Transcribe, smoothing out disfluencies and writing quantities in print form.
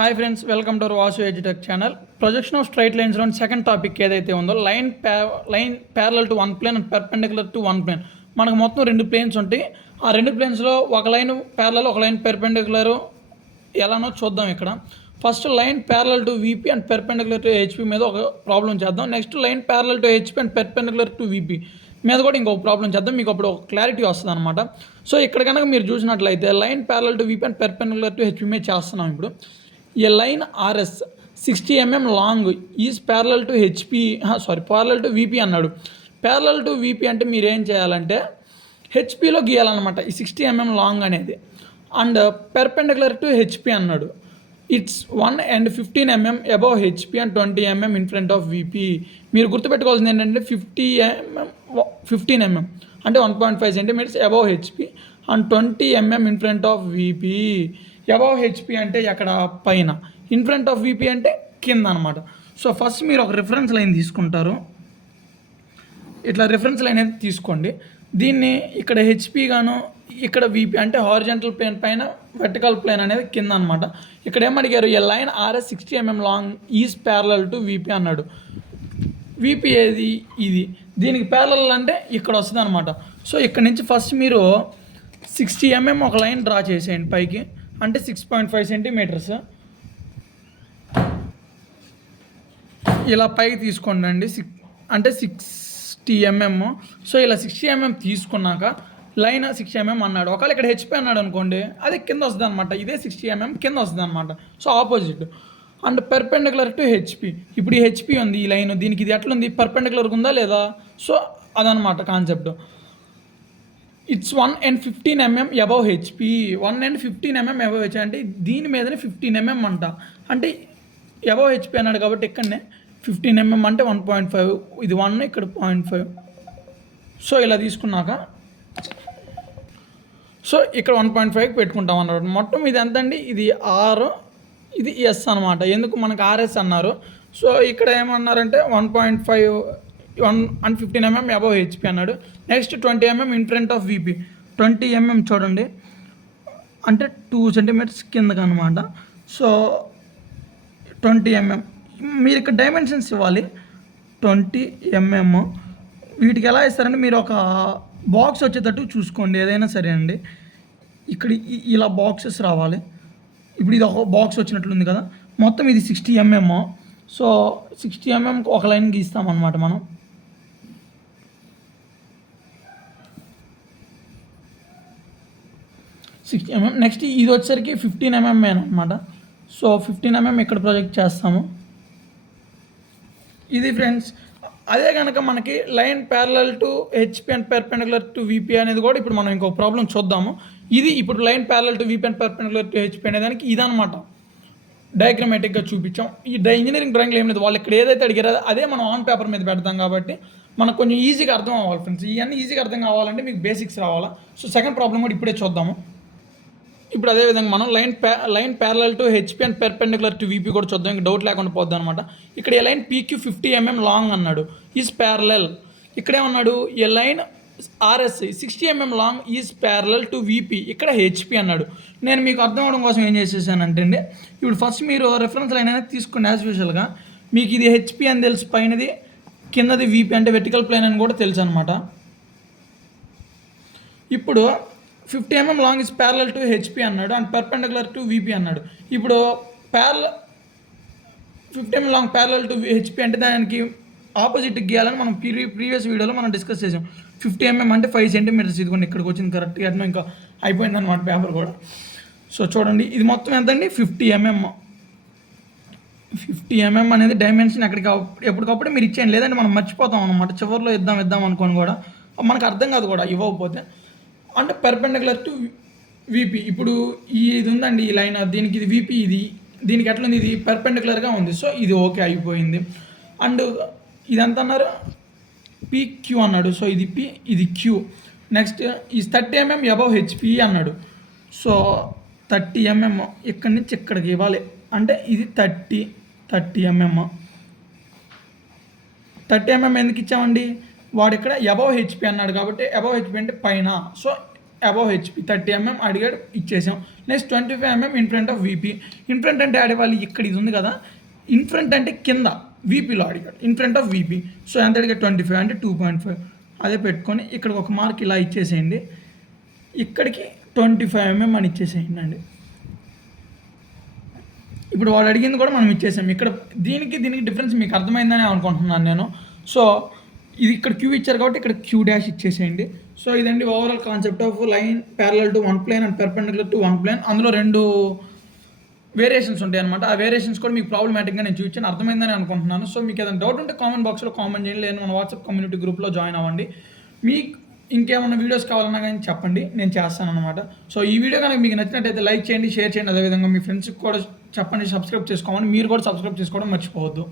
Hi friends, welcome to our Vasu edutech channel. Projection of straight లైన్స్లో second topic ఏదైతే ఉందో line parallel to one plane and perpendicular to one plane. మనకు మొత్తం రెండు planes ఉంటాయి. ఆ రెండు ప్లేన్స్లో ఒక లైన్ ప్యారలల్, ఒక లైన్ పెర్పెండికులర్ ఎలానో చూద్దాం. ఇక్కడ first line parallel to VP and perpendicular to HP మీద ఒక ప్రాబ్లం చేద్దాం. Next line parallel to HP and perpendicular to VP మీద కూడా ఇంకొక ప్రాబ్లం చేద్దాం. మీకు అప్పుడు ఒక క్లారిటీ వస్తుంది అనమాట. సో ఇక్కడ కనుక మీరు చూసినట్లయితే line parallel to VP and perpendicular to HP మీద చేస్తున్నాం. ఇప్పుడు a line RS 60 mm long is parallel to parallel to VP అన్నాడు. ప్యారలల్ టు VP అంటే మీరు ఏం చేయాలంటే హెచ్పీలో గీయాలన్నమాట ఈ 60 mm లాంగ్ అనేది. అండ్ పెర్పెండికులర్ టు హెచ్పీ అన్నాడు. It's 1 and 15 mm above HP and 20 mm in front of VP. మీరు గుర్తుపెట్టుకోవాల్సింది ఏంటంటే 15 mm అంటే 1.5 cm above HP and 20 mm in front of VP. Above HP అంటే ఎక్కడ పైన, ఇన్ ఫ్రంట్ ఆఫ్ VP అంటే కింద అనమాట. సో ఫస్ట్ మీరు ఒక రిఫరెన్స్ లైన్ తీసుకుంటారు. ఇట్లా రిఫరెన్స్ లైన్ అయితే తీసుకోండి. దీన్ని ఇక్కడ హెచ్పీ గాను, ఇక్కడ VP అంటే హారిజంటల్ ప్లేన్ పైన, వెర్టికల్ ప్లేన్ అనేది కింద అనమాట. ఇక్కడ ఏమడిగారు, a line RS 60 mm long is parallel to VP అన్నాడు. VP ఏది, ఇది. దీనికి ప్యారలల్ అంటే ఇక్కడ వస్తుంది అనమాట. సో ఇక్కడ నుంచి ఫస్ట్ మీరు 60 mm ఒక లైన్ డ్రా చేసేయండి పైకి, అంటే 6.5 cm ఇలా పైకి తీసుకోండి అండి. అంటే 60 mm. సో ఇలా 60 mm తీసుకున్నాక లైన్ 60 mm అన్నాడు. ఒకవేళ ఇక్కడ హెచ్పీ అన్నాడు అనుకోండి, అది కింద వస్తుంది అనమాట. ఇదే 60 mm కింద వస్తుంది అనమాట. So opposite. And perpendicular to HP. ఇప్పుడు ఈ హెచ్పీ ఉంది, ఈ లైన్, దీనికి ఇది ఎట్లుంది, పెర్పెండికులర్గా ఉందా లేదా? సో అదనమాట concept. It's 1 and 15 mm above HP. 1 and 15 mm above HP అంటే దీని మీదనే 15 mm అంట. అంటే అబౌవ్ హెచ్పీ అన్నాడు కాబట్టి ఇక్కడనే 15 mm అంటే 1.5, ఇది 1, ఇక్కడ 0.5. సో ఇలా తీసుకున్నాక సో ఇక్కడ 1.5 పెట్టుకుంటాం అన్నాడు. మొత్తం ఇది ఎంత అండి, ఇది R, ఇది S అనమాట. ఎందుకు మనకు RS అన్నారు. సో ఇక్కడ ఏమన్నారంటే 1.5, 1 and 15 mm అబౌవ్ హెచ్పీ అన్నాడు. Next 20 mm in front of VP. 20 mm చూడండి, అంటే 2 cm కిందకి అనమాట. సో 20 mm మీరు ఇక్కడ డైమెన్షన్స్ ఇవ్వాలి. 20 mm వీటికి ఎలా ఇస్తారంటే మీరు ఒక బాక్స్ వచ్చేటట్టు చూసుకోండి ఏదైనా సరే అండి. ఇక్కడ ఇలా బాక్సెస్ రావాలి. ఇప్పుడు ఇది ఒక బాక్స్ వచ్చినట్లుంది కదా. మొత్తం ఇది 60 mm. సో 60 mm ఒక లైన్ గీస్తామన్నమాట మనం. నెక్స్ట్ ఇది వచ్చేసరికి 15 mm అనమాట. సో 15 mm ఇక్కడ ప్రొజెక్ట్ చేస్తాము. ఇది ఫ్రెండ్స్. అదే కనుక మనకి line parallel to HP and perpendicular to VP అనేది కూడా ఇప్పుడు మనం ఇంకో ప్రాబ్లం చూద్దాము. ఇది ఇప్పుడు line parallel to VP and perpendicular to HP అనేదానికి ఇదనమాట. డయాగ్రమాటిక్గా చూపించాం. ఈ ఇంజనీరింగ్ డ్రాయింగ్లో ఏం లేదు, వాళ్ళు ఇక్కడ ఏదైతే అడిగారో అదే మనం ఆన్ పేపర్ మీద పెడతాం కాబట్టి మనకు కొంచెం ఈజీగా అర్థం అవ్వాలి ఫ్రెండ్స్. ఇవన్నీ ఈజీగా అర్థం కావాలంటే మీకు బేసిక్స్ రావాలా. సో సెకండ్ ప్రాబ్లం కూడా ఇప్పుడే చూద్దాము. ఇప్పుడు అదేవిధంగా మనం line parallel to HP and perpendicular to VP కూడా చూద్దాం. ఇంకా డౌట్ లేకుండా పోద్దాం అనమాట. ఇక్కడ a line PQ 50 mm long అన్నాడు, ఈజ్ ప్యారలల్. ఇక్కడేమన్నాడు, a line RS 60 mm long is parallel to VP. ఇక్కడ హెచ్పీ అన్నాడు. నేను మీకు అర్థం అవడం కోసం ఏం చేసేసానంటే అండి, ఇప్పుడు ఫస్ట్ మీరు రెఫరెన్స్ లైన్ అనేది తీసుకోండి. యాజ్ యూజువల్గా మీకు ఇది హెచ్పీ అని తెలుసు, పైనది కిందది VP అంటే వెర్టికల్ ప్లేన్ అని కూడా తెలుసు అనమాట. ఇప్పుడు 50 mm long is parallel to HP అన్నాడు అండ్ పెర్పెండికులర్ టు VP అన్నాడు. ఇప్పుడు 50 mm long parallel to HP అంటే దానికి ఆపోజిట్ గీయాలని మనం ప్రీవియస్ వీడియోలో మనం డిస్కస్ చేసాం. 50 mm అంటే 5 cm. ఇదిగోండి ఇక్కడికి వచ్చింది కరెక్ట్గా. అట్లా ఇంకా అయిపోయింది అనమాట పేపర్ కూడా. సో చూడండి ఇది మొత్తం ఎంతండి, 50 mm. 50 mm అనేది డైమెన్షన్ ఎక్కడికి ఎప్పటికప్పుడు మీరు ఇచ్చేయండి, లేదంటే మనం మర్చిపోతాం అనమాట. చివరిలో ఇద్దాం అనుకోని కూడా మనకు అర్థం కాదు కూడా ఇవ్వకపోతే. అంటే పెర్పెండికులర్ టు VP. ఇప్పుడు ఇది ఉందండి ఈ లైన్, దీనికి ఇది VP, ఇది దీనికి ఎట్లుంది, ఇది పెర్పెండికులర్గా ఉంది. సో ఇది ఓకే అయిపోయింది. అండ్ ఇదంతా అన్నారు PQ అన్నాడు. సో ఇది P, ఇది Q. నెక్స్ట్ ఈ 30 mm అబౌవ్ హెచ్పీ అన్నాడు. సో 30 mm ఇక్కడి నుంచి ఇక్కడికి ఇవ్వాలి. అంటే ఇది 30 mm. 30 mm ఎందుకు ఇచ్చామండి, వాడు ఇక్కడ అబౌవ్ హెచ్పీ అన్నాడు కాబట్టి అబౌవ్ హెచ్పీ అంటే పైన. సో అబౌవ్ హెచ్పి 30 mm అడిగాడు ఇచ్చేసాం. Next 25 mm in front of VP. In front అంటే ఆడేవాళ్ళు ఇక్కడ ఇది ఉంది కదా, ఇన్ ఫ్రంట్ అంటే కింద వీపీలో అడిగాడు, in front of VP. So ఎంత అడిగాడు 25 అంటే 2.5 అదే పెట్టుకొని ఇక్కడ ఒక మార్క్ ఇలా ఇచ్చేసేయండి, ఇక్కడికి 25 mm అని ఇచ్చేసేయండి అండి. ఇప్పుడు వాడు అడిగింది కూడా మనం ఇచ్చేసాం. ఇక్కడ దీనికి డిఫరెన్స్ మీకు అర్థమైందని అనుకుంటున్నాను నేను. సో ఇది ఇక్కడ క్యూ ఇచ్చారు కాబట్టి ఇక్కడ క్యూ డాష్ ఇచ్చేసేయండి. సో ఇదండి overall concept of line parallel to one plane and perpendicular to one plane. అందులో 2 వేరియేషన్స్ ఉంటాయి అనమాట. ఆ వేరియేషన్స్ కూడా మీకు ప్రాబ్లమాటిక్గా నేను చూపించాను, అర్థమైందని అనుకుంటున్నాను. సో మీకు ఏదైనా డౌట్ ఉంటే కామెంట్ బాక్స్లో కామెంట్ చేయండి, లేదా మన వాట్సాప్ కమ్యూనిటీ గ్రూప్లో జాయిన్ అవ్వండి. మీకు ఇంకేమైనా వీడియోస్ కావాలన్నా కానీ చెప్పండి, నేను చేస్తాను అనమాట. సో ఈ వీడియో కనుక మీకు నచ్చినట్టయితే లైక్ చేయండి, షేర్ చేయండి, అదేవిధంగా మీ ఫ్రెండ్స్కి కూడా చెప్పండి సబ్స్క్రైబ్ చేసుకోమని. మీరు కూడా సబ్స్క్రైబ్ చేసుకోవడం మర్చిపోవద్దు.